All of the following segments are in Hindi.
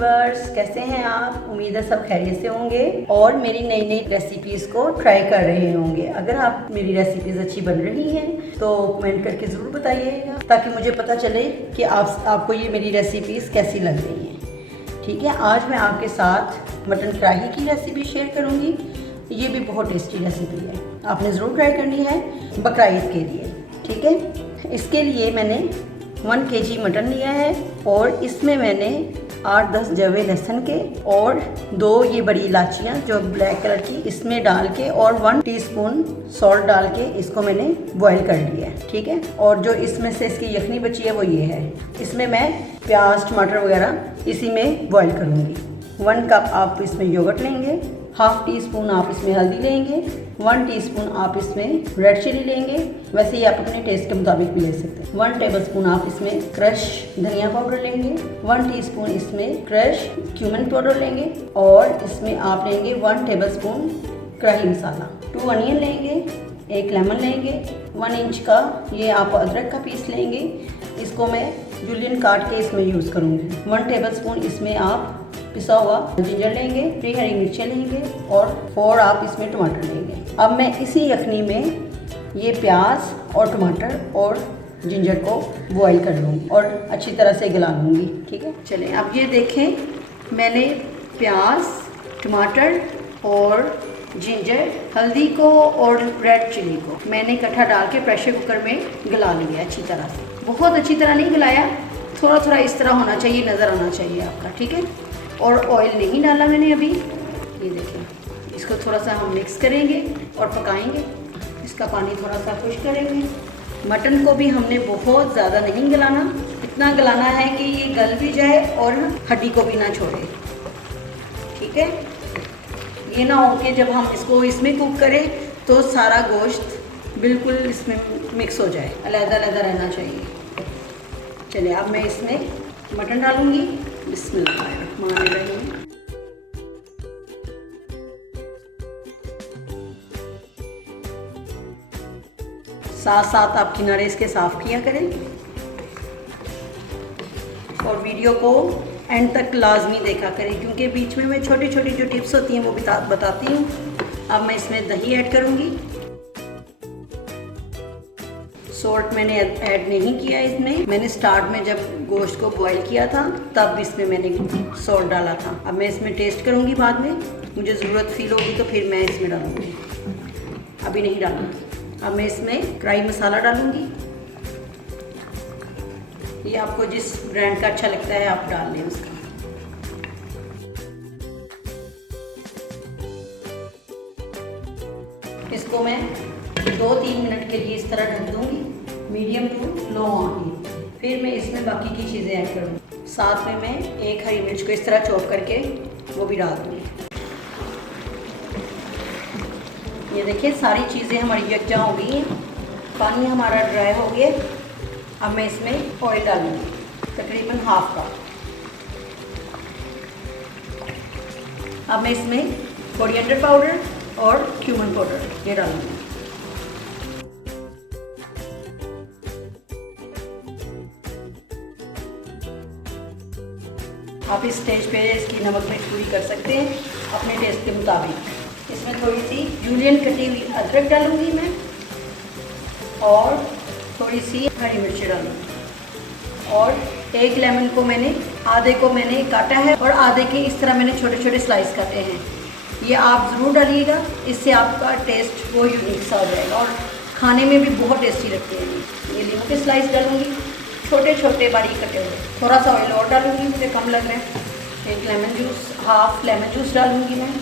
व्यूअर्स, कैसे हैं आप? उम्मीद है सब खैरियत से होंगे और मेरी नई नई रेसिपीज़ को ट्राई कर रहे होंगे। अगर आप मेरी रेसिपीज़ अच्छी बन रही हैं तो कमेंट करके ज़रूर बताइएगा ताकि मुझे पता चले कि आपको ये मेरी रेसिपीज़ कैसी लग रही हैं। ठीक है, आज मैं आपके साथ मटन कढ़ाई की रेसिपी शेयर करूँगी। ये भी बहुत टेस्टी रेसिपी है, आपने ज़रूर ट्राई करनी है बकरा ईद के लिए। ठीक है, इसके लिए मैंने 1 kg मटन लिया है और इसमें मैंने 8-10 जवे लहसुन के और 2 ये बड़ी इलाचियाँ जो ब्लैक कलर की इसमें डाल के और 1 टीस्पून सॉल्ट डाल के इसको मैंने बॉईल कर लिया है। ठीक है, और जो इसमें से इसकी यखनी बची है वो ये है। इसमें मैं प्याज टमाटर वगैरह इसी में बॉईल करूँगी। 1 कप आप इसमें योगर्ट लेंगे, हाफ टी स्पून आप इसमें हल्दी लेंगे, 1 टीस्पून आप इसमें रेड चिली लेंगे, वैसे ही आप अपने टेस्ट के मुताबिक भी ले सकते हैं। 1 टेबलस्पून आप इसमें क्रश धनिया पाउडर लेंगे, 1 टीस्पून इसमें क्रश क्यूमिन पाउडर लेंगे और इसमें आप लेंगे 1 टेबलस्पून कढ़ाई मसाला, 2 अनियन लेंगे, 1 लेमन लेंगे, 1 इंच का ये आप अदरक का पीस लेंगे। इसको मैं जूलियन काट के इसमें यूज़ करूँगी। 1 टेबलस्पून इसमें आप पिसा हुआ जिंजर लेंगे, 3 हरी मिर्चें लेंगे और 4 आप इसमें टमाटर लेंगे। अब मैं इसी यखनी में ये प्याज और टमाटर और जिंजर को बॉईल कर लूँगी और अच्छी तरह से गला लूँगी। ठीक है, चलें अब ये देखें, मैंने प्याज टमाटर और जिंजर हल्दी को और रेड चिली को मैंने इकट्ठा डाल के प्रेशर कुकर में गला लिया अच्छी तरह से। बहुत अच्छी तरह नहीं गलाया, थोड़ा थोड़ा इस तरह होना चाहिए, नज़र आना चाहिए आपका। ठीक है, और ऑयल नहीं डाला मैंने अभी। ये देखिए, इसको थोड़ा सा हम मिक्स करेंगे और पकाएंगे। इसका पानी थोड़ा सा खुश करेंगे। मटन को भी हमने बहुत ज़्यादा नहीं गलाना, इतना गलाना है कि ये गल भी जाए और हड्डी को भी ना छोड़े। ठीक है, ये ना हो कि जब हम इसको इसमें कुक करें तो सारा गोश्त बिल्कुल इसमें मिक्स हो जाए, अलग-अलग रहना चाहिए। चलिए अब मैं इसमें मटन डालूँगी। बिस्मिल्लाहिर्रहमानिर्रहीम। साथ साथ आप किनारे इसके साफ किया करें और वीडियो को एंड तक लाजमी देखा करें क्योंकि बीच में मैं छोटी छोटी जो टिप्स होती हैं वो बताती हूँ। अब मैं इसमें दही ऐड करूँगी। सॉल्ट मैंने ऐड नहीं किया इसमें, मैंने स्टार्ट में जब गोश्त को बॉईल किया था तब इसमें मैंने सॉल्ट डाला था। अब मैं इसमें टेस्ट करूँगी बाद में, मुझे ज़रूरत फील होगी तो फिर मैं इसमें डालूँगी, अभी नहीं डालूँगी। अब मैं इसमें कढ़ाई मसाला डालूँगी। ये आपको जिस ब्रांड का अच्छा लगता है आप डाल लें उसका। इसको मैं 2-3 मिनट के लिए इस तरह ढक दूँगी, मीडियम टू लो ऑन। फिर मैं इसमें बाकी की चीज़ें ऐड करूँगी। साथ में मैं 1 हरी मिर्च को इस तरह चॉप करके वो भी डाल दूँगी। ये देखिए, सारी चीज़ें हमारी यकजा हो गई हैं, पानी हमारा ड्राई हो गया। अब मैं इसमें ऑयल डालूँगी, तकरीबन हाफ कप। अब मैं इसमें कोरिएंडर पाउडर और क्यूमिन पाउडर ये डालूँगी। आप इस स्टेज पे इसकी नमक मिर्च पूरी कर सकते हैं अपने टेस्ट के मुताबिक। इसमें थोड़ी सी जूलियन कटी हुई अदरक डालूंगी मैं और थोड़ी सी हरी मिर्ची डालूंगी और 1 लेमन को मैंने आधे को मैंने काटा है और आधे के इस तरह मैंने छोटे छोटे स्लाइस काटे हैं। ये आप ज़रूर डालिएगा, इससे आपका टेस्ट वो यूनिक सा हो जाएगा और खाने में भी बहुत टेस्टी लगते हैं। ये लीमू के स्लाइस डालूंगी, छोटे छोटे बारीक कटे हुए। थोड़ा सा ऑयल और डालूंगी, मुझे कम लग रहा है। 1 lemon juice, half lemon juice डालूंगी मैं।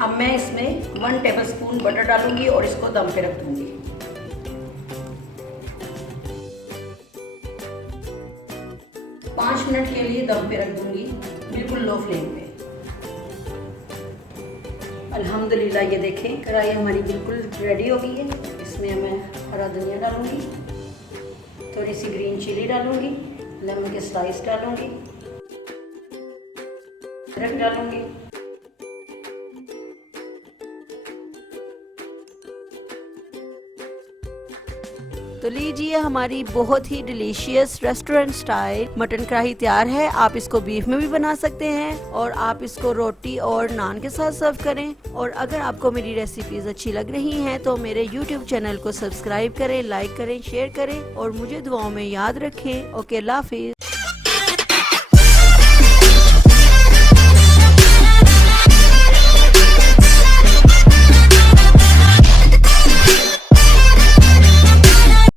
अब मैं इसमें 1 टेबलस्पून बटर डालूंगी और इसको दम पे रख दूंगी। पाँच मिनट के लिए दम पे रख दूंगी, बिल्कुल लो फ्लेम पे। अल्हम्दुलिल्लाह, ये देखें कढ़ाई हमारी बिल्कुल रेडी हो गई है। इसमें मैं हरा धनिया डालूंगी, थोड़ी सी ग्रीन चिली डालूंगी, लेमन के स्लाइस डालूंगी, अदरक डालूंगी, तो लीजिए, हमारी बहुत ही डिलीशियस रेस्टोरेंट स्टाइल मटन कढ़ाई तैयार है। आप इसको बीफ में भी बना सकते हैं और आप इसको रोटी और नान के साथ सर्व करें। और अगर आपको मेरी रेसिपीज अच्छी लग रही हैं तो मेरे YouTube चैनल को सब्सक्राइब करें, लाइक करें, शेयर करें और मुझे दुआओं में याद रखें। ओके, अल्लाह हाफिज।